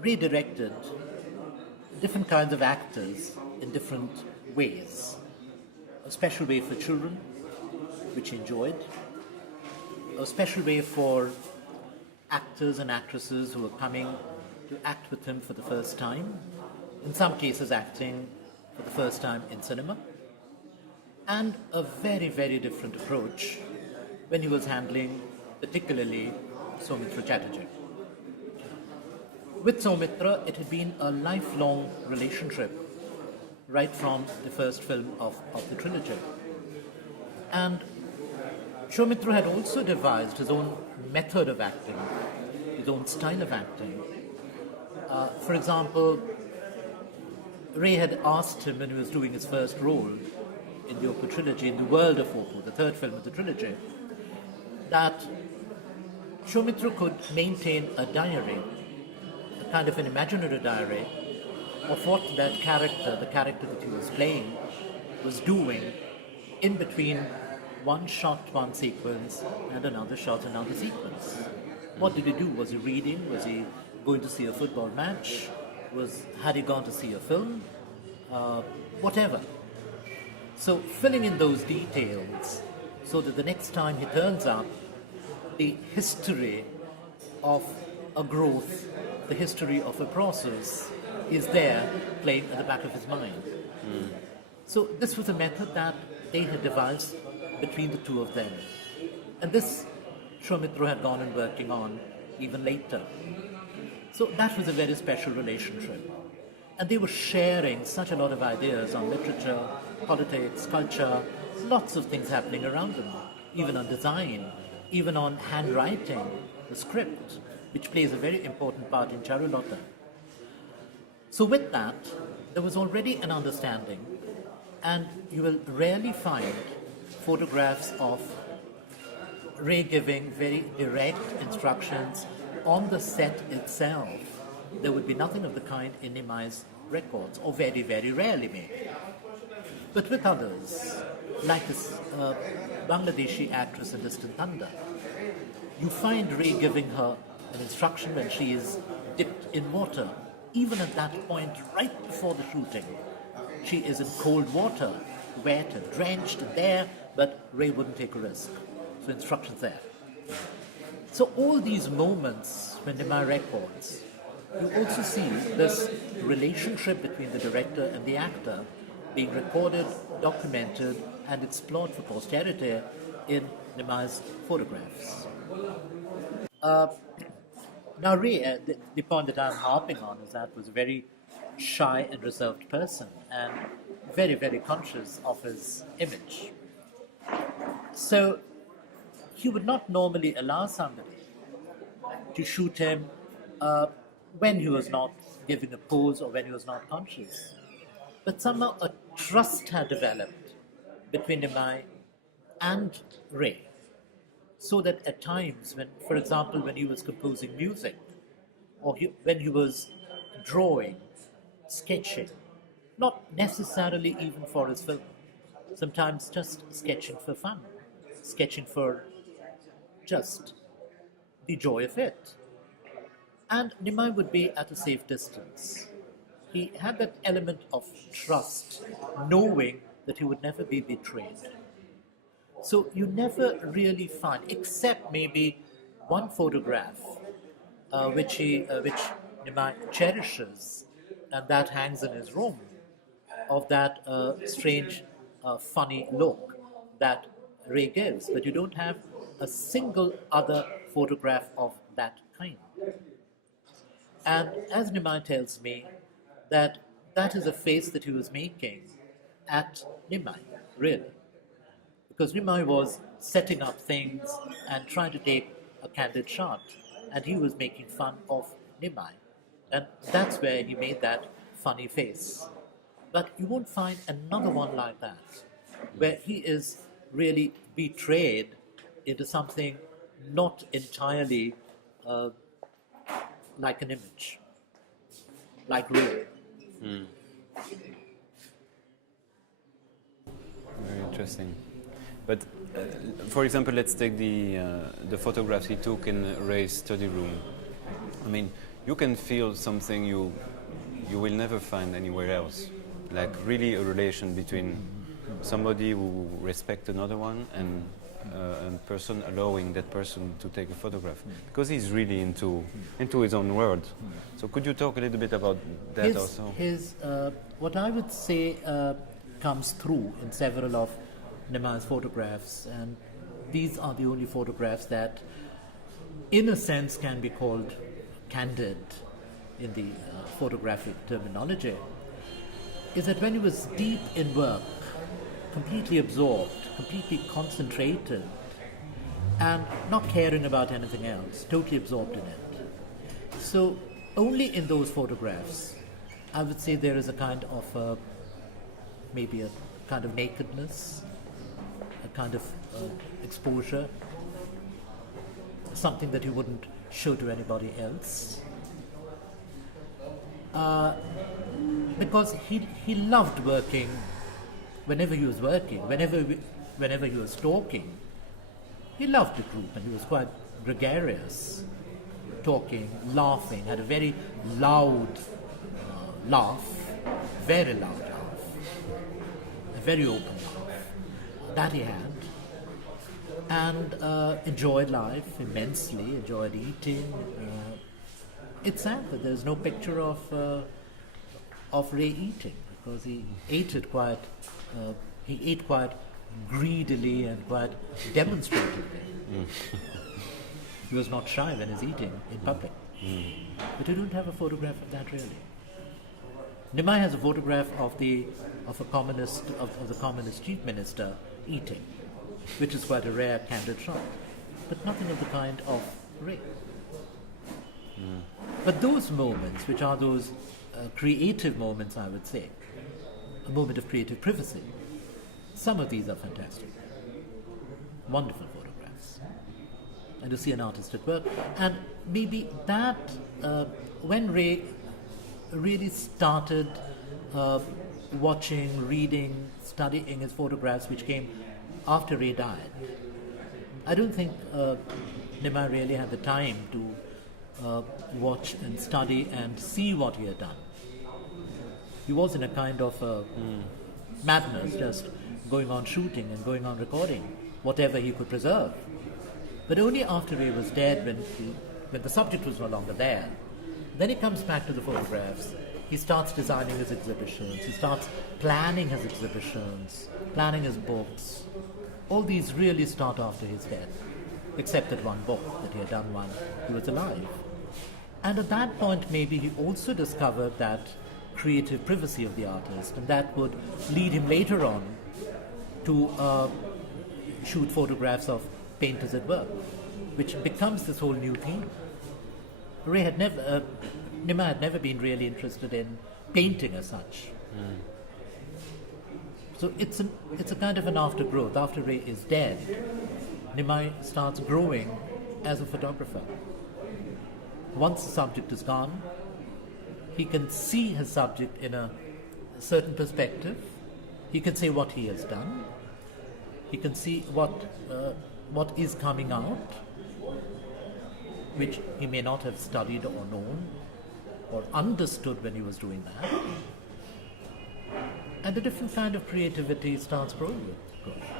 Ray directed different kinds of actors in different ways. A special way for children, which he enjoyed. A special way for actors and actresses who were coming to act with him for the first time. In some cases acting for the first time in cinema. And a very, very different approach when he was handling particularly Soumitra Chatterjee. With Soumitra, it had been a lifelong relationship right from the first film of the trilogy. And Soumitra had also devised his own method of acting, his own style of acting. For example, Ray had asked him when he was doing his first role in the Opera trilogy, in the world of Opera, the third film of the trilogy, that Soumitra could maintain a diary, a kind of an imaginary diary, of what that character, the character that he was playing, was doing in between one shot, one sequence, and another shot, another sequence. What did he do? Was he reading? Was he going to see a football match? Had he gone to see a film? Whatever. So filling in those details so that the next time he turns up, the history of a growth, the history of a process is there playing at the back of his mind. So this was a method that they had devised between the two of them. And this Soumitra had gone and working on even later. So that was a very special relationship. And they were sharing such a lot of ideas on literature, politics, culture, lots of things happening around them, even on design, even on handwriting, the script, which plays a very important part in Charulata. So with that, there was already an understanding, and you will rarely find photographs of Ray giving very direct instructions on the set itself. There would be nothing of the kind in Nemai's records, or very, very rarely maybe. But with others, like this Bangladeshi actress in Distant Thunder, you find Ray giving her an instruction when she is dipped in water. Even at that point, right before the shooting, she is in cold water, wet and drenched and there, but Ray wouldn't take a risk. So instructions there. So all these moments when Nemai records, you also see this relationship between the director and the actor being recorded, documented, and explored for posterity in Nemai's photographs. Now Ray, the point that I'm harping on is that was a very shy and reserved person and very, very conscious of his image. So he would not normally allow somebody to shoot him when he was not giving a pose or when he was not conscious. But somehow a trust had developed between Nemai and Ray. So that at times, when, for example, when he was composing music, or when he was drawing, sketching, not necessarily even for his film, sometimes just sketching for fun, sketching for just the joy of it. And Nemai would be at a safe distance. He had that element of trust, knowing that he would never be betrayed. So you never really find, except maybe one photograph, which Nemai cherishes, and that hangs in his room, of that strange, funny look that Ray gives. But you don't have a single other photograph of that kind. And as Nemai tells me, that is a face that he was making at Nemai, really. Because Nemai was setting up things and trying to take a candid shot, and he was making fun of Nemai. And that's where he made that funny face. But you won't find another one like that, where he is really betrayed into something not entirely like an image, like real. Very interesting. But for example, let's take the photographs he took in Ray's study room. I mean, you can feel something you will never find anywhere else. Like really a relation between somebody who respects another one and a person allowing that person to take a photograph, because he's really into his own world. So could you talk a little bit about that also? What I would say comes through in several of Nemai's photographs, and these are the only photographs that in a sense can be called candid in the photographic terminology, is that when he was deep in work, completely absorbed, completely concentrated, and not caring about anything else, totally absorbed in it. So only in those photographs, I would say there is a kind of maybe a kind of nakedness, a kind of exposure, something that you wouldn't show to anybody else. Because he loved working. Whenever he was working, whenever he was talking, he loved the group, and he was quite gregarious, talking, laughing, had a very loud laugh, very loud laugh, a very open laugh that he had, and enjoyed life immensely, enjoyed eating. It's sad that there's no picture of Ray eating, because he ate it quite. He ate quite greedily and quite demonstratively. He was not shy when he was eating in public. But you don't have a photograph of that really. Nemai has a photograph of the communist chief minister eating, which is quite a rare candid shot, but nothing of the kind of Ray. But those moments, which are those creative moments, I would say, a moment of creative privacy, some of these are fantastic, wonderful photographs, and to see an artist at work. And maybe that when Ray really started watching, reading, studying his photographs, which came after Ray died, I don't think Nemai really had the time to watch and study and see what he had done. He was in a kind of madness, just going on shooting and going on recording whatever he could preserve. But only after Ray was dead, when the subject was no longer there, then he comes back to the photographs. He starts designing his exhibitions. He starts planning his exhibitions, planning his books. All these really start after his death, except that one book that he had done when he was alive. And at that point, maybe he also discovered that creative privacy of the artist, and that would lead him later on to shoot photographs of painters at work, which becomes this whole new thing. Nemai had never been really interested in painting as such. So it's a kind of an aftergrowth. After Ray is dead, Nemai starts growing as a photographer. Once the subject is gone, he can see his subject in a certain perspective. He can say what he has done. He can see what is coming out, which he may not have studied or known or understood when he was doing that. And a different kind of creativity starts growing with growth.